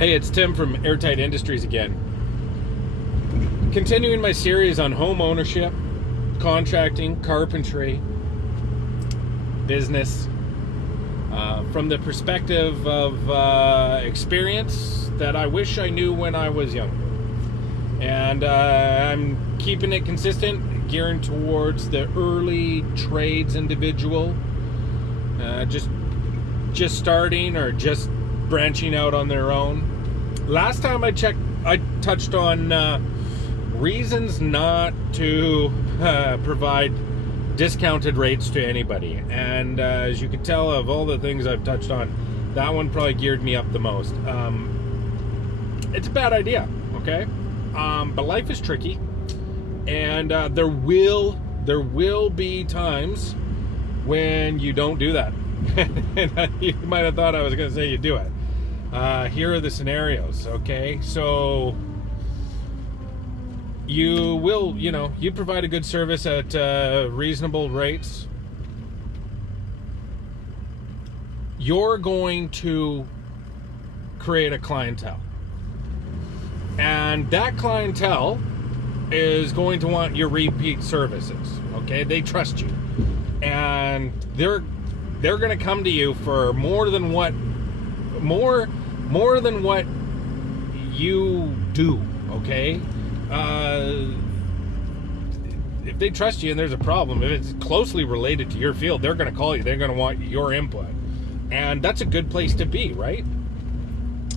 Hey, it's Tim from pt8 Industries again. Continuing my series on home ownership, contracting, carpentry, business, from the perspective of experience that I wish I knew when I was younger. And I'm keeping it consistent, gearing towards the early trades individual, just starting or just branching out on their own. Last time I checked, I touched on reasons not to provide discounted rates to anybody. And as you can tell, of all the things I've touched on, that one probably geared me up the most. It's a bad idea, okay? But life is tricky, and there will be times when you don't do that. And you might have thought I was going to say you do it. Here are the scenarios, okay? So you provide a good service at reasonable rates. You're going to create a clientele. And that clientele is going to want your repeat services, okay? They trust you. And they're going to come to you for more than what you do, okay? If they trust you and there's a problem, if it's closely related to your field, they're going to call you. They're going to want your input. And that's a good place to be, right?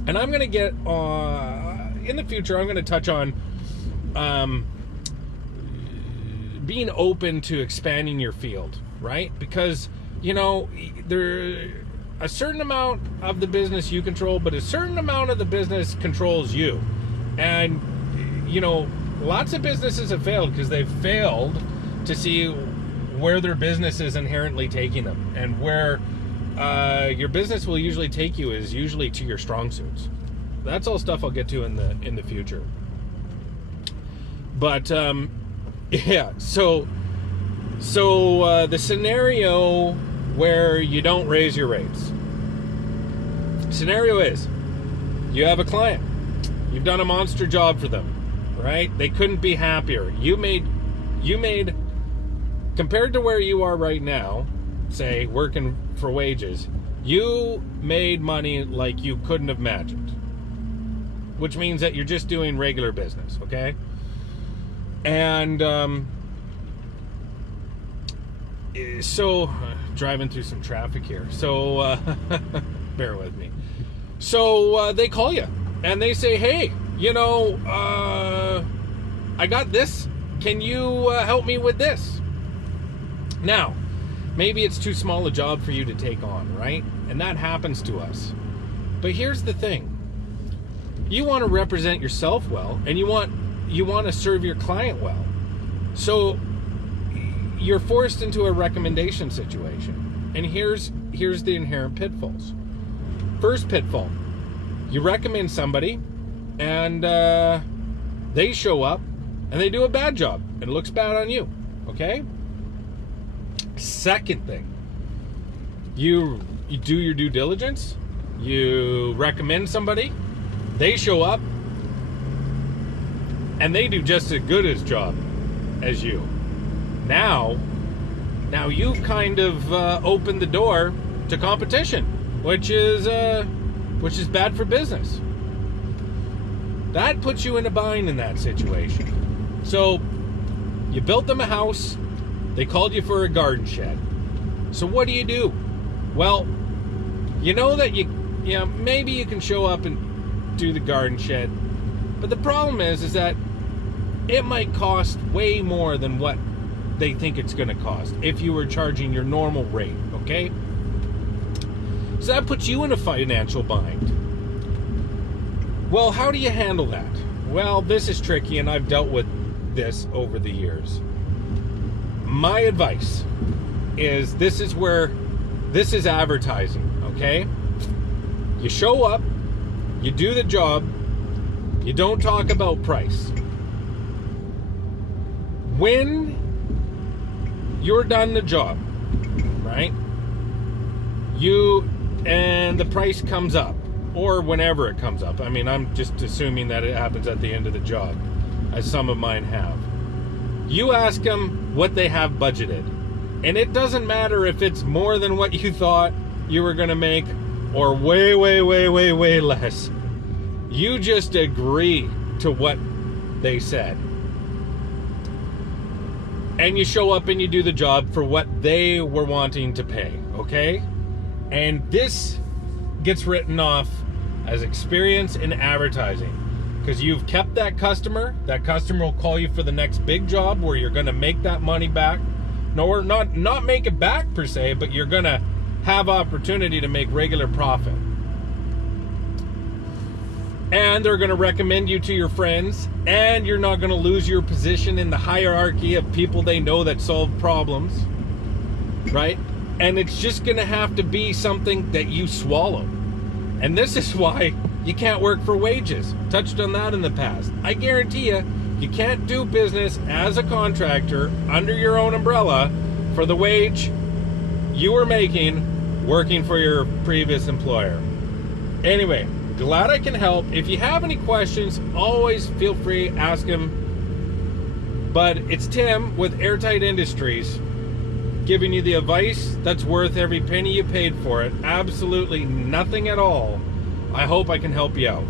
And I'm going to get, in the future, I'm going to touch on being open to expanding your field, right? Because, a certain amount of the business you control, but a certain amount of the business controls you. And, lots of businesses have failed because they've failed to see where their business is inherently taking them. And where your business will usually take you is usually to your strong suits. That's all stuff I'll get to in the future. But, yeah, so the scenario where you don't raise your rates. Scenario is, you have a client. You've done a monster job for them, right? They couldn't be happier. You made, compared to where you are right now, say, working for wages, you made money like you couldn't have imagined. Which means that you're just doing regular business, okay? And, so, driving through some traffic here, so bear with me. So they call you and they say, hey, I got this. Can you help me with this? Now, maybe it's too small a job for you to take on, right? And that happens to us. But here's the thing. You want to represent yourself well, and you want to serve your client well. So you're forced into a recommendation situation. And here's the inherent pitfalls. First pitfall, you recommend somebody and they show up and they do a bad job and it looks bad on you, okay? Second thing, you do your due diligence, you recommend somebody, they show up and they do just as good a job as you. Now you've kind of opened the door to competition, which is bad for business. That puts you in a bind in that situation. So you built them a house, they called you for a garden shed. So what do? Well, you know that maybe you can show up and do the garden shed, but the problem is that it might cost way more than what they think it's going to cost if you were charging your normal rate, okay? So that puts you in a financial bind. Well, how do you handle that? Well, this is tricky, and I've dealt with this over the years. My advice is this is advertising, okay? You show up, you do the job, you don't talk about price. When you're done the job, right? And the price comes up. or whenever it comes up. I mean, I'm just assuming that it happens at the end of the job, as some of mine have. You ask them what they have budgeted. And it doesn't matter if it's more than what you thought you were going to make or way, way, way, way, way less. You just agree to what they said. And you show up and you do the job for what they were wanting to pay, okay? And this gets written off as experience in advertising. Because you've kept that customer will call you for the next big job where you're going to make that money back. No, or not make it back per se, but you're going to have opportunity to make regular profit. And they're going to recommend you to your friends, and you're not going to lose your position in the hierarchy of people they know that solve problems, right? And it's just going to have to be something that you swallow. And this is why you can't work for wages. Touched on that in the past. I guarantee you can't do business as a contractor under your own umbrella for the wage you were making working for your previous employer. Anyway, glad I can help. If you have any questions, always feel free, ask him. But it's Tim with Airtight Industries giving you the advice that's worth every penny you paid for it. Absolutely nothing at all. I hope I can help you out.